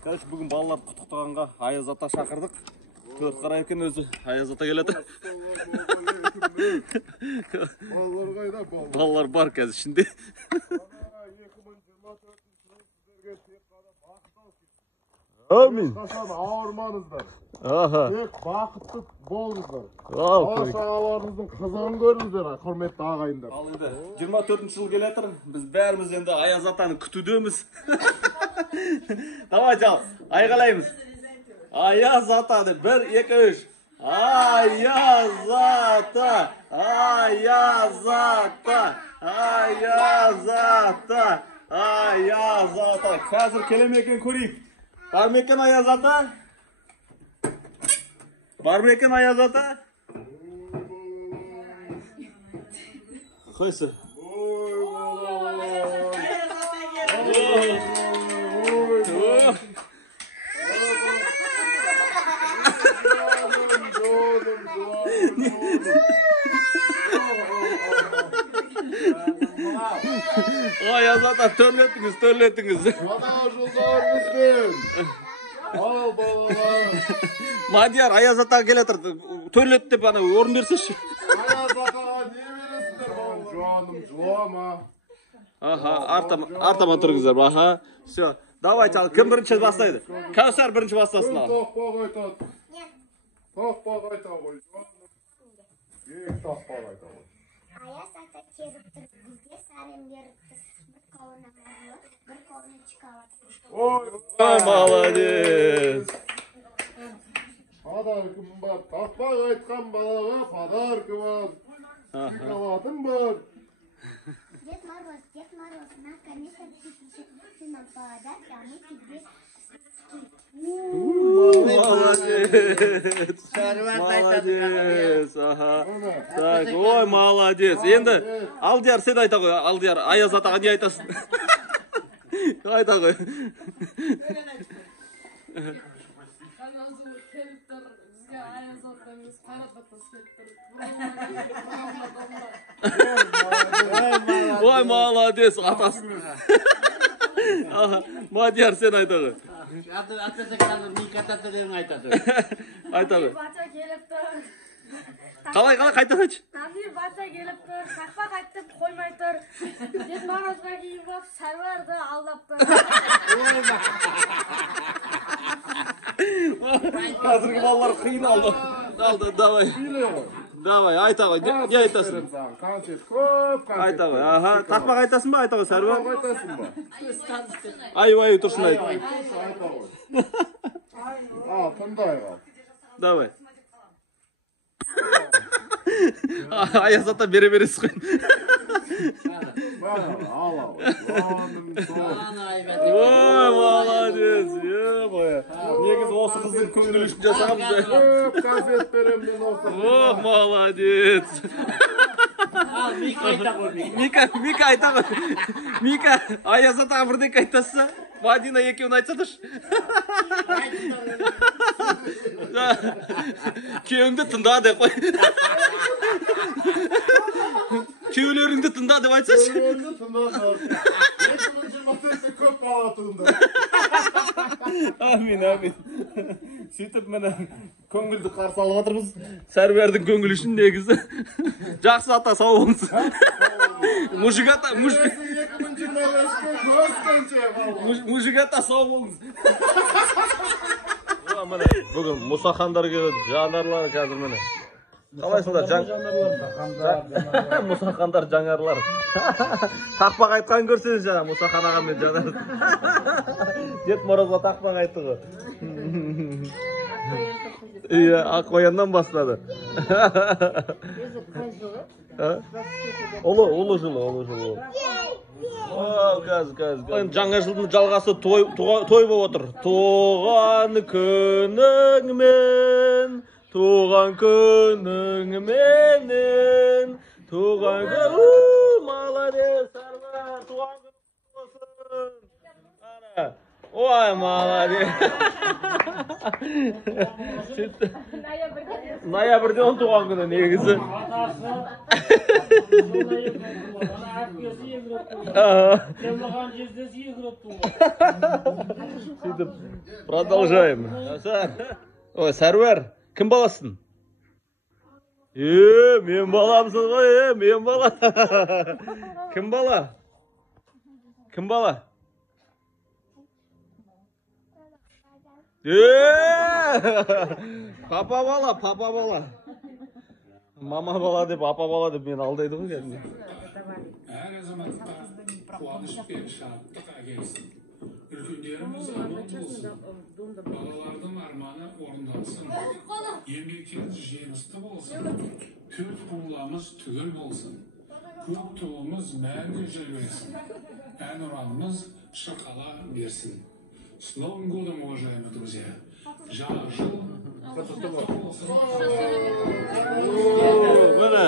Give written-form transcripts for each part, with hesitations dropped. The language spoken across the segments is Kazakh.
Қазір бүгін балалар құттықтағанға Аяз ата шақырдық. Төрт қара екен өзі. Аяз ата келеді. Балалар қайда? Балалар бар қазір ішінде. Амин. Қашан ауырмаңыздар. Аха. Тек бақытты болыңыздар. Ау, Ағаларыңыздың қызығын көріңіздер, құрметті ағайындар. Ал енді 24 жыл келетір. Біз бәріміз енді Аяз атаны күтудеміз. Давай жал, айғалаймыз. Аяз атаны 1, 2, 3. Аяз ата, Аяз ата, Аяз ата, Аяз ата. Қазір келем екен көрейік. Бар ма екен Аяз ата? Бар ма екен Аяз ата? Қойсы. Аяз ата төрлетіңіз. Мана жылдар бізден. Ал балалар. Мадияр, Аяз ата келетір. Төрлет деп ана орын берсеші. Аяз атаға не бересіңдер? Жаным жылама. Аха, артама тұрыңыздар. Аха, все. Давай, чал, кім бірінші бастайды? Кәусар бірінші бастасын ал. Тоқпақ айтады. Тоқпақ айта ғой. Ек тоқпақ айта ғой. Аяз ата келіп тұр, бізге сәлем беріп тұр. Bir koluna bağlı, bir koluna çıkardı. Ой, Молодец. Подаркым бар. Тоқпақ айтқан балаға подаркы бар. Шоколадым бар. Дед Мороз, наконец-то ты нам подарок, а мы тебе... Молодец. Молодец. Аха. Так, ой, молодец. Енді Алдияр сен айта ғой. Алдияр, Аяз атаға не айтасың? Айта ғой. Ой, молодец, атасы. Мадияр сен айта ғой. Атасы қазір Мика татырын айтады. Айта ғой. Бата келіп тұр. Қалай қайта қойшы. Тамир бата келіп тұр. Тақпақ айтып қоймай тұр. Дед Морозға киіп алып, сарварды алдап тұр. Қазіргі балалар қиын алды. Давай. Давай, айта ғой. Не айтасың? Конфет көп, конфет. Айта ғой. Аха, тақпақ айтасың ба? Айта ғой, сарва. Айтасың ба? Ай, тұрсын айт. Айта ғой. Тыңдай қал. Давай. Аяз ата бере-бересіз қойын. Ал. Ой, молодец. Негіз осы қыздың көңілі үшін жасағамыз. Көп конфет берем мен осы. Ох, молодец. Ал Мика айта ғой. Мика айта ғой. Мика, Аяз атаға бірдеңе айтасың. Мадина екеуін айтса тұршы. Күйеуіңді тыңда деп қой. Күйеулеріңді тыңда деп айтсашы. Күйеуіңді тыңда. 2024'te көп бала туыңдар. Амин. Сөйтіп міне көңілді қарсы алып жатырмыз. Сәрвердің көңілі үшін негізі. Жақсы ата, сау болыңыз. Мужик ата, сау болыңыз. Бүгін мұсахандар келеді, жанарлар қазір міне. Қалайсыңдар? Мұсахандар, жаңарлар. Тақпақ айтқан көрсеңіз жаңа, Мұсахан аға мен жанар. Дед Морозға тақпақ айтты ғой. Иә, Аққояннан бастады. Ұлы жылы. Жаңа жылдың жалғасы той болып отыр. Туған күніңмен, туған күніңменен, туған молодец, туған күнің болсын. О, Ой, молодец. Ноябрьде он туған күні негізі. Сөйтіп, продолжаем. Ой, Сәруар, кім баласың? Мен баламсыз ғой, мен бала. Кім бала? Кім бала? Папа бала, папа бала. Мама бала деп, папа бала деп мен алдайды ғой кәдімгі. Әр азаматқа қуаныш пен шаттық әкелсін. Үлкендеріміз аман болсын. Балалардың арманы орындалсын. Еңбектеріміз жемісті болсын. Төрт құбыламыз түгел болсын. Көк туымыз мәңгі желбіресін. Әнұранымыз шырқала берсін. С Новым годом, уважаемые друзья! Жаңа жыл құтты болсын. Міне,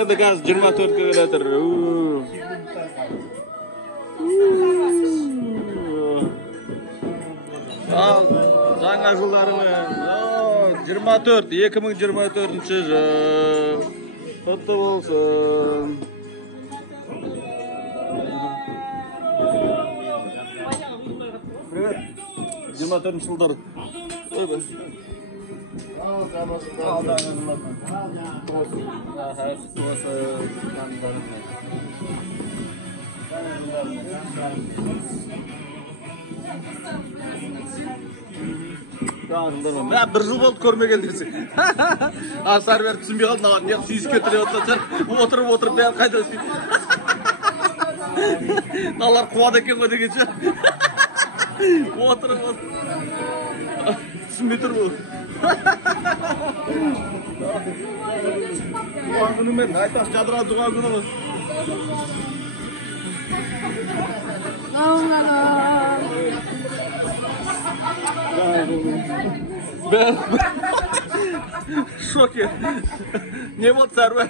енді қазір 24-ке келе жатыр. Ал, жаңа жылдарымен 24, 2024 жыл құтты болсын. 24 жылдар. Bir жыл болды көрмеген десе. Сәруар түсінбей қалды, не сүйіске тіреп отырса, отырып бәрі қайда сөйтіп. Налар қуады екен ғой дегенше. Отырып. Түсінбей тұр бұл. Туған күнімен, айтақ жадыра туған күніміз. Шоке. Не болды Сәруар?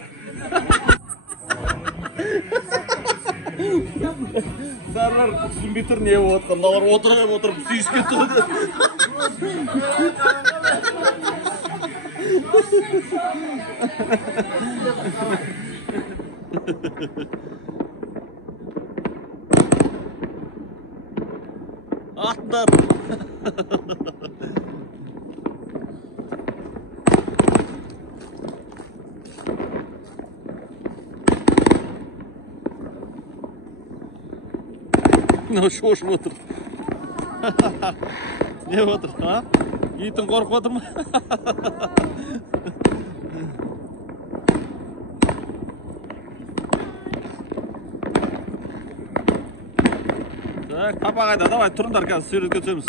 Сәруар түсінбей тұр не болып отқан. Мыналар отырып сүйіскен тұрды. Аттар. Шошып отыр. Не отыр, а? Итің қорқып отыр ма? Так, папа қайда? Давай, тұрыңдар қазір суретке түсеміз.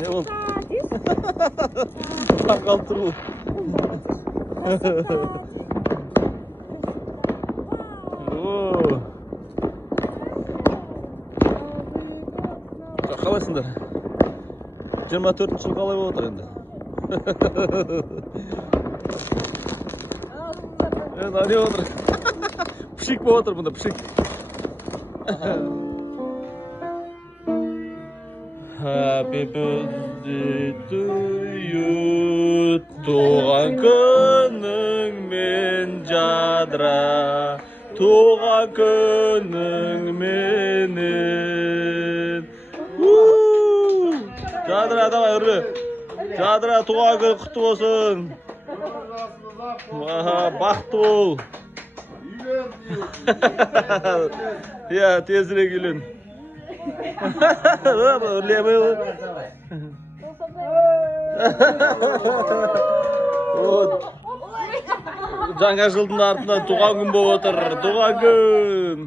Не болды? Тақал тұр бұл. Қалайсыңдар? 24 жыл қалай болып отыр енді? Не отыр? Пшик болып отыр бұнда, пшик. Happy birthday to you. Туған күніңмен жадыра. Туған күніңменен. Жадыра, давай, үрле. Жадыра, туған күн құтты болсын. Бақытты бол. Я, тезірек үйлен. Үрлемей бол. Жаңа жылдың артынан туған күн болып отыр. Туған күн.